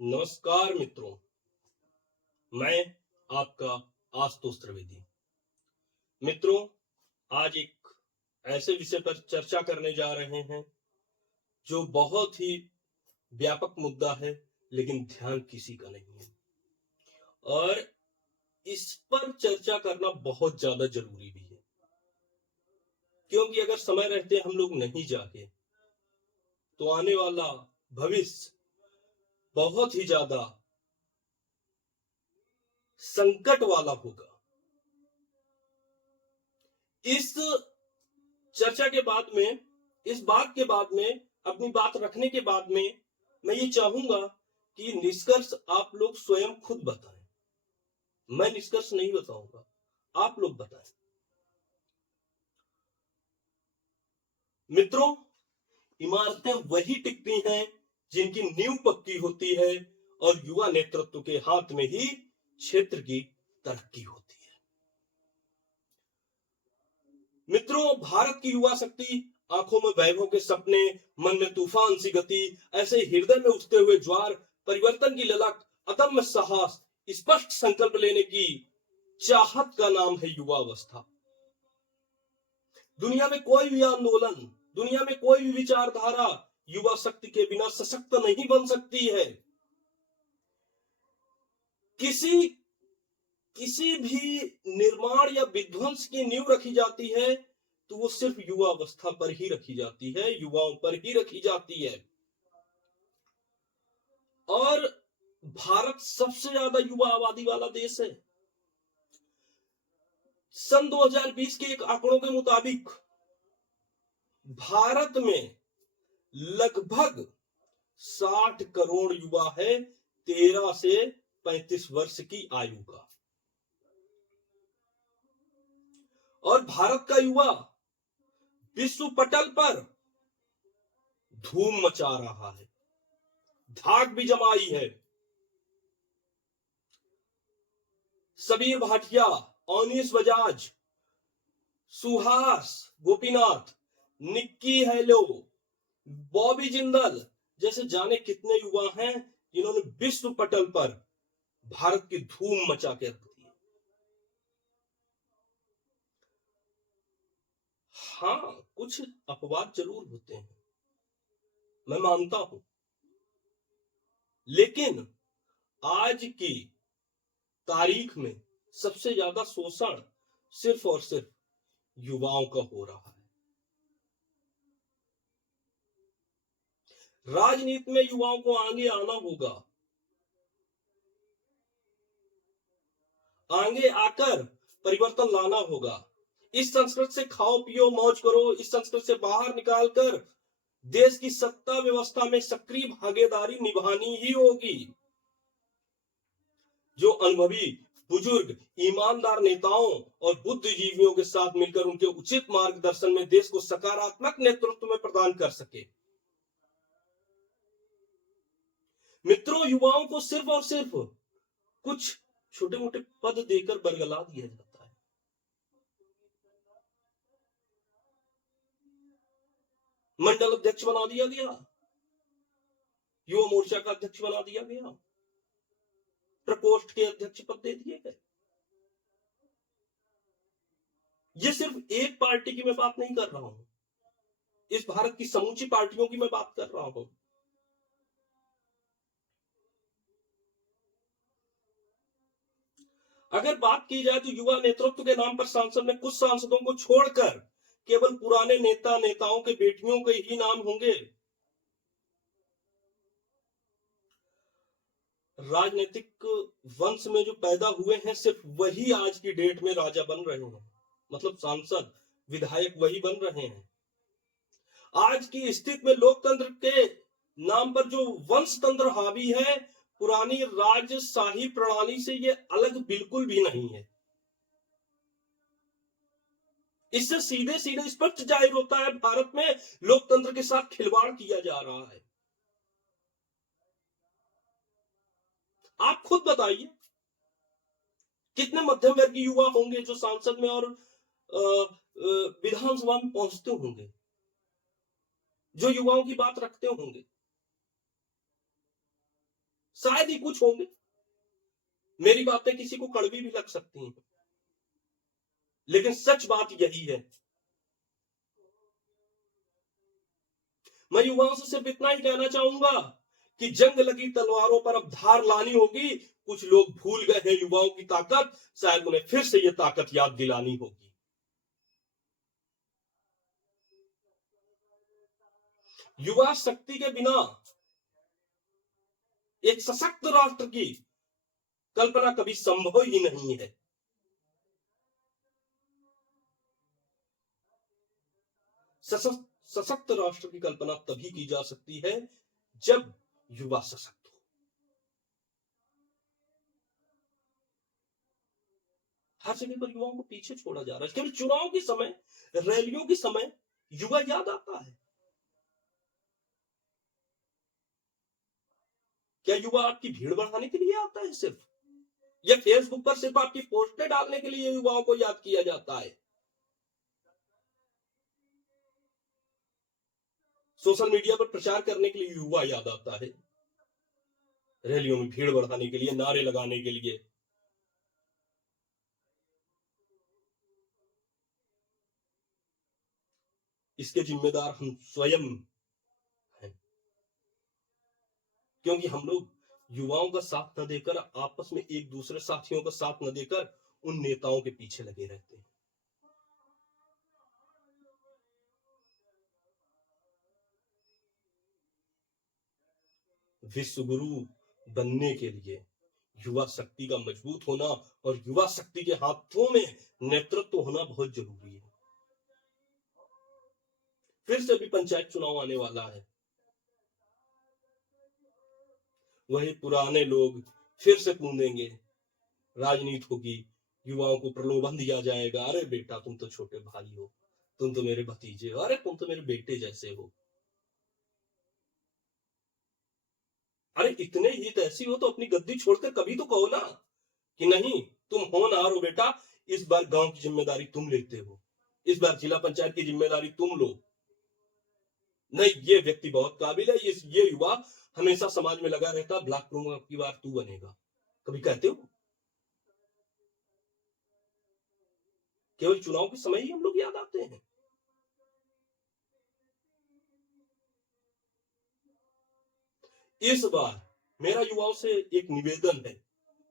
नमस्कार मित्रों, मैं आपका आशुतोष त्रिवेदी। मित्रों, आज एक ऐसे विषय पर चर्चा करने जा रहे हैं जो बहुत ही व्यापक मुद्दा है, लेकिन ध्यान किसी का नहीं है और इस पर चर्चा करना बहुत ज्यादा जरूरी भी है, क्योंकि अगर समय रहते हम लोग नहीं जागे तो आने वाला भविष्य बहुत ही ज्यादा संकट वाला होगा। इस चर्चा के बाद में, इस बात के बाद में, अपनी बात रखने के बाद में मैं ये चाहूंगा कि निष्कर्ष आप लोग स्वयं खुद बताएं। मैं निष्कर्ष नहीं बताऊंगा, आप लोग बताएं। मित्रों, इमारतें वही टिकती हैं जिनकी नींव पक्की होती है और युवा नेतृत्व के हाथ में ही क्षेत्र की तरक्की होती है। मित्रों, भारत की युवा शक्ति, आंखों में वैभव के सपने, मन में तूफान सी गति, ऐसे हृदय में उठते हुए ज्वार, परिवर्तन की ललक, अदम्य साहस, स्पष्ट संकल्प लेने की चाहत का नाम है युवा अवस्था। दुनिया में कोई भी आंदोलन, दुनिया में कोई भी विचारधारा युवा शक्ति के बिना सशक्त नहीं बन सकती है। किसी भी निर्माण या विध्वंस की नींव रखी जाती है तो वो सिर्फ युवा अवस्था पर ही रखी जाती है, युवाओं पर ही रखी जाती है। और भारत सबसे ज्यादा युवा आबादी वाला देश है। सन 2020 के एक आंकड़ों के मुताबिक भारत में लगभग 60 करोड़ युवा है 13 से 35 वर्ष की आयु का। और भारत का युवा विश्व पटल पर धूम मचा रहा है, धाक भी जमाई है। सबीर भाटिया, अनीस बजाज, सुहास गोपीनाथ, निक्की हेलो, बॉबी जिंदल जैसे जाने कितने युवा हैं जिन्होंने विश्व पटल पर भारत की धूम मचा के रख दी। हाँ, कुछ अपवाद जरूर होते हैं, मैं मानता हूं, लेकिन आज की तारीख में सबसे ज्यादा शोषण सिर्फ और सिर्फ युवाओं का हो रहा है। राजनीति में युवाओं को आगे आना होगा, आगे आकर परिवर्तन लाना होगा। इस संस्कृत से खाओ पियो मौज करो, इस संस्कृत से बाहर निकालकर देश की सत्ता व्यवस्था में सक्रिय भागीदारी निभानी ही होगी। जो अनुभवी, बुजुर्ग, ईमानदार नेताओं और बुद्धिजीवियों के साथ मिलकर उनके उचित मार्गदर्शन में देश को सकारात्मक नेतृत्व में प्रदान कर सके। मित्रों, युवाओं को सिर्फ और सिर्फ कुछ छोटे मोटे पद देकर बरगला दिया जाता है। मंडल अध्यक्ष बना दिया गया, युवा मोर्चा का अध्यक्ष बना दिया गया, प्रकोष्ठ के अध्यक्ष पद दे दिए गए। ये सिर्फ एक पार्टी की मैं बात नहीं कर रहा हूं, इस भारत की समूची पार्टियों की मैं बात कर रहा हूं। अगर बात की जाए तो युवा नेतृत्व के नाम पर सांसद में कुछ सांसदों को छोड़कर केवल पुराने नेताओं के बेटियों के ही नाम होंगे। राजनीतिक वंश में जो पैदा हुए हैं सिर्फ वही आज की डेट में राजा बन रहे हैं, मतलब सांसद विधायक वही बन रहे हैं। आज की स्थिति में लोकतंत्र के नाम पर जो वंश तंत्र हावी है, पुरानी राजशाही प्रणाली से ये अलग बिल्कुल भी नहीं है। इससे सीधे सीधे स्पष्ट जाहिर होता है भारत में लोकतंत्र के साथ खिलवाड़ किया जा रहा है। आप खुद बताइए, कितने मध्यम वर्गीय युवा होंगे जो सांसद में और विधानसभा में पहुंचते होंगे, जो युवाओं की बात रखते होंगे। शायद ही कुछ होंगे। मेरी बातें किसी को कड़वी भी लग सकती हैं, लेकिन सच बात यही है। मैं युवाओं से सिर्फ इतना ही कहना चाहूंगा कि जंग लगी तलवारों पर अब धार लानी होगी। कुछ लोग भूल गए हैं युवाओं की ताकत, शायद उन्हें फिर से यह ताकत याद दिलानी होगी। युवा शक्ति के बिना एक सशक्त राष्ट्र की कल्पना कभी संभव ही नहीं है। सशक्त राष्ट्र की कल्पना तभी की जा सकती है जब युवा सशक्त हो। हर जगह पर युवाओं को पीछे छोड़ा जा रहा है। केवल चुनाव के समय, रैलियों के समय युवा याद आता है। क्या युवा आपकी भीड़ बढ़ाने के लिए आता है सिर्फ, या फेसबुक पर सिर्फ आपकी पोस्टें डालने के लिए युवाओं को याद किया जाता है? सोशल मीडिया पर प्रचार करने के लिए युवा याद आता है, रैलियों में भीड़ बढ़ाने के लिए, नारे लगाने के लिए। इसके जिम्मेदार हम स्वयं हैं, क्योंकि हम लोग युवाओं का साथ न देकर, आपस में एक दूसरे साथियों का साथ न देकर उन नेताओं के पीछे लगे रहते हैं। विश्व गुरु बनने के लिए युवा शक्ति का मजबूत होना और युवा शक्ति के हाथों में नेतृत्व होना बहुत जरूरी है। फिर से भी पंचायत चुनाव आने वाला है। वही पुराने लोग फिर से कूदेंगे, राजनीति होगी, युवाओं को प्रलोभन दिया जाएगा, अरे बेटा तुम तो छोटे भाई हो, तुम तो मेरे भतीजे हो, अरे तुम तो मेरे बेटे जैसे हो, अरे इतने ही तैसी हो तो अपनी गद्दी छोड़कर कभी तो कहो ना कि नहीं तुम होनहार हो बेटा, इस बार गांव की जिम्मेदारी तुम लेते हो, इस बार जिला पंचायत की जिम्मेदारी तुम लो। नहीं, ये व्यक्ति बहुत काबिल है, ये युवा हमेशा समाज में लगा रहता, ब्लॉक प्रमुख की बार तू बनेगा, कभी कहते हो? केवल चुनाव के समय ही हम लोग याद आते हैं। इस बार मेरा युवाओं से एक निवेदन है,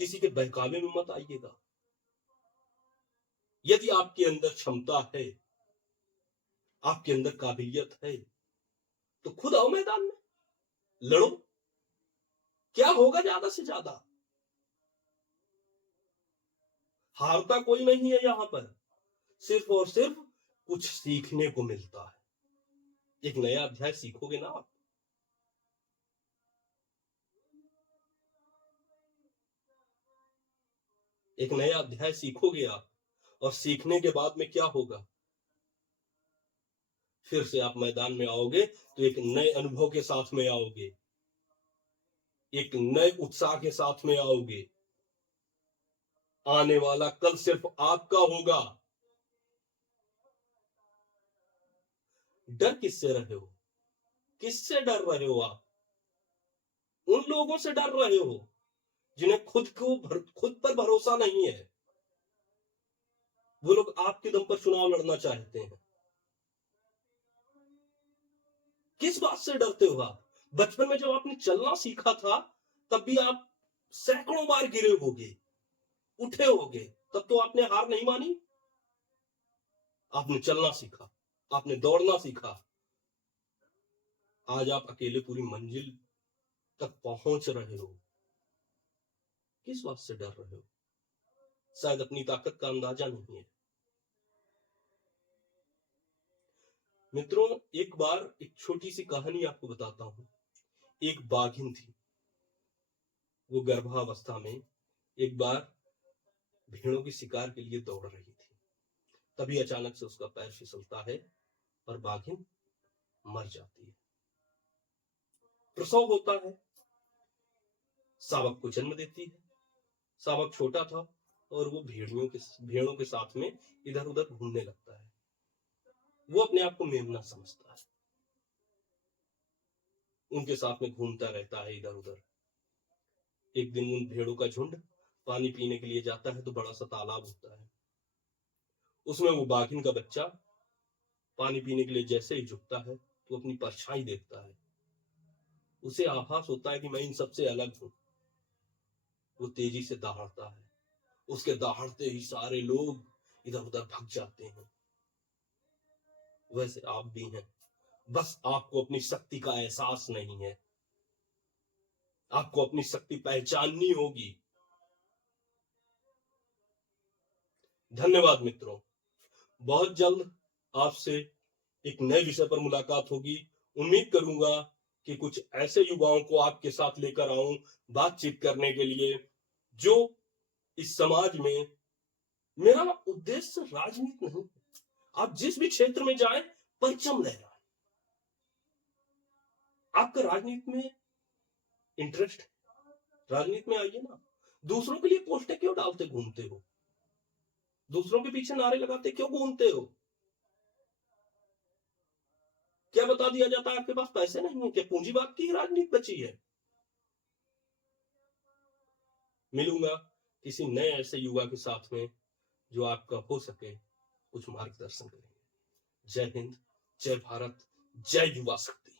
किसी के बहकावे में मत आइएगा। यदि आपके अंदर क्षमता है, आपके अंदर काबिलियत है, तो खुद आओ मैदान में, लड़ो। क्या होगा ज्यादा से ज्यादा? हारता कोई नहीं है यहां पर, सिर्फ और सिर्फ कुछ सीखने को मिलता है। एक नया अध्याय सीखोगे ना आप। एक नया अध्याय सीखोगे आप, और सीखने के बाद में क्या होगा, फिर से आप मैदान में आओगे तो एक नए अनुभव के साथ में आओगे, एक नए उत्साह के साथ में आओगे। आने वाला कल सिर्फ आपका होगा। डर किससे रहे हो? किससे डर रहे हो आप? उन लोगों से डर रहे हो जिन्हें खुद पर भरोसा नहीं है। वो लोग आपके दम पर चुनाव लड़ना चाहते हैं। किस बात से डरते हो आप? बचपन में जब आपने चलना सीखा था, तब भी आप सैकड़ों बार गिरे होगे, उठे होगे, तब तो आपने हार नहीं मानी। आपने चलना सीखा, आपने दौड़ना सीखा, आज आप अकेले पूरी मंजिल तक पहुंच रहे हो। किस बात से डर रहे हो? शायद अपनी ताकत का अंदाजा नहीं है। मित्रों, एक बार एक छोटी सी कहानी आपको बताता हूं। एक बाघिन थी, वो गर्भावस्था में एक बार भेड़ों की शिकार के लिए दौड़ रही थी। तभी अचानक से उसका पैर फिसलता है और बाघिन मर जाती है। प्रसव होता है, शावक को जन्म देती है। शावक छोटा था और वो भेड़ों के साथ में इधर उधर घूमने लगता है। वो अपने आप को मेमना समझता है, उनके साथ में घूमता रहता है इधर उधर। एक दिन उन भेड़ों का झुंड पानी पीने के लिए जाता है तो बड़ा सा तालाब होता है। उसमें वो बाघिन का बच्चा पानी पीने के लिए जैसे ही झुकता है तो अपनी परछाई देखता है। उसे आभास होता है कि मैं इन सबसे अलग हूं। वो तेजी से दहाड़ता है। उसके दहाड़ते ही सारे लोग इधर उधर भाग जाते हैं। वैसे आप भी हैं, बस आपको अपनी शक्ति का एहसास नहीं है। आपको अपनी शक्ति पहचाननी होगी। धन्यवाद मित्रों। बहुत जल्द आपसे एक नए विषय पर मुलाकात होगी। उम्मीद करूंगा कि कुछ ऐसे युवाओं को आपके साथ लेकर आऊं बातचीत करने के लिए, जो इस समाज में, मेरा उद्देश्य राजनीति नहीं। आप जिस भी क्षेत्र में जाएं, परचम लहराएं। आपका राजनीति में इंटरेस्ट, राजनीति में आइए ना। दूसरों के लिए पोस्टें क्यों डालते घूमते हो? दूसरों के पीछे नारे लगाते क्यों घूमते हो? क्या बता दिया जाता है आपके पास पैसे नहीं है? क्या पूंजीवाद की राजनीति बची है? मिलूंगा किसी नए ऐसे युवा के साथ में जो आपका हो सके कुछ मार्गदर्शन करेंगे। जय हिंद, जय भारत, जय युवा शक्ति।